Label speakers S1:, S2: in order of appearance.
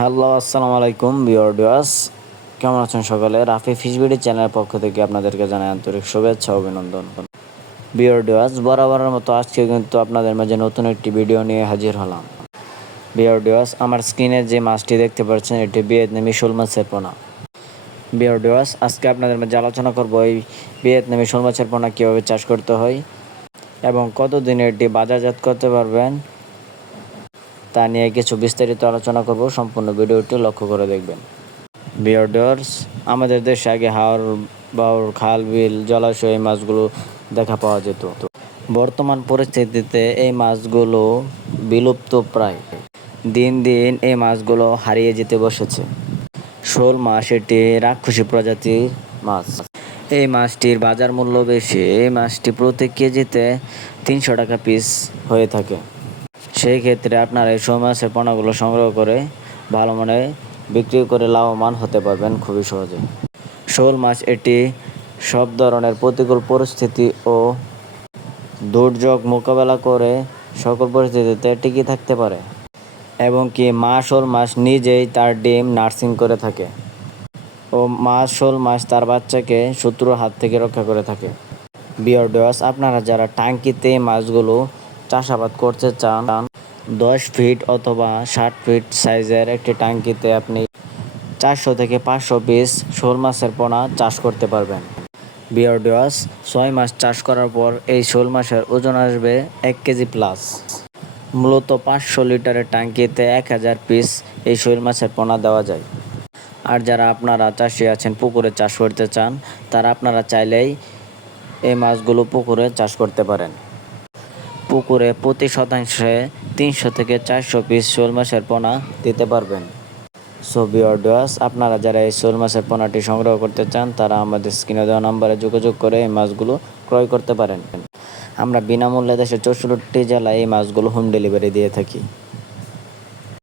S1: Hello, আসসালামু আলাইকুম বিওরডিওয়াস কেমন আছেন সকালে? রাফি ফিশবিডি চ্যানেলের পক্ষ থেকে আপনাদেরকে জানাই আন্তরিক শুভেচ্ছা, অভিনন্দন। বিওরডিওয়াস বরাবরের মতো আজকে কিন্তু আপনাদের মাঝে নতুন একটি ভিডিও নিয়ে হাজির হলাম। বিওরডিওয়াস আমার স্ক্রিনে যে মাছটি দেখতে পাচ্ছেন, এটি ভিয়েতনামি শোল মাছের পোনা। বিওরডিওয়াস আজকে আপনাদের মাঝে আলোচনা করব এই ভিয়েতনামি শোল মাছের পোনা কীভাবে চাষ করতে হয় এবং কতদিনে এটি বাজারজাত করতে পারবেন তা নিয়ে কিছু বিস্তারিত আলোচনা করব। সম্পূর্ণ ভিডিওটি লক্ষ্য করে দেখবেন। বিয়ার্ডার্স আমাদের দেশে আগে হাওর বাউর, খাল, বিল, জলাশয় এই মাছগুলো দেখা পাওয়া যেত। বর্তমান পরিস্থিতিতে এই মাছগুলো বিলুপ্ত প্রায়। দিন দিন এই মাছগুলো হারিয়ে যেতে বসেছে। শোল মাছ এটি রাক্ষসী প্রজাতির মাছ। এই মাছটির বাজার মূল্য বেশি। এই মাছটি প্রতি কেজিতে তিনশো টাকা পিস হয়ে থাকে। সেই ক্ষেত্রে আপনার এই শোল মাছের পোনাগুলো সংগ্রহ করে ভালো মনে বিক্রি করে লাভবান হতে পারবেন খুবই সহজে। শোল মাছ এটি সব ধরনের প্রতিকূল পরিস্থিতি ও দুর্যোগ মোকাবেলা করে সকল পরিস্থিতিতে টিকে থাকতে পারে, এবং কি মা শোল মাছ নিজেই তার ডিম নার্সিং করে থাকে ও মা শোল মাছ তার বাচ্চাকে শত্রুর হাত থেকে রক্ষা করে থাকে। বিয়ারডোয়াস আপনারা যারা টাঙ্কিতে মাছগুলো চাষাবাদ করতে চান দশ ফিট অথবা ষাট ফিট সাইজের একটি টাঙ্কিতে আপনি চারশো থেকে পাঁচশো পিস শোল মাছের পোনা চাষ করতে পারবেন। বিয়ারডোয়াস ছয় মাস চাষ করার পর এই শোল মাছের ওজন আসবে এক কেজি প্লাস মূলত পাঁচশো লিটারের টাঙ্কিতে এক হাজার পিস এই শোল মাছের পোনা দেওয়া যায়। আর যারা আপনারা চাষি আছেন, পুকুরে চাষ করতে চান, তারা আপনারা চাইলেই এই মাছগুলো পুকুরে চাষ করতে পারেন। পুকুরে প্রতি শতাংশে তিনশো থেকে চারশো পিস শোল মাছের পোনা দিতে পারবেন। সো বিয়ার্ডোয়াস আপনারা যারা এই শোল মাছের পোনাটি সংগ্রহ করতে চান, তারা আমাদের স্ক্রিনে দেওয়া নাম্বারে যোগাযোগ করে এই মাছগুলো ক্রয় করতে পারেন। আমরা বিনামূল্যে দেশের চৌষট্টি জেলায় এই মাছগুলো হোম ডেলিভারি দিয়ে থাকি।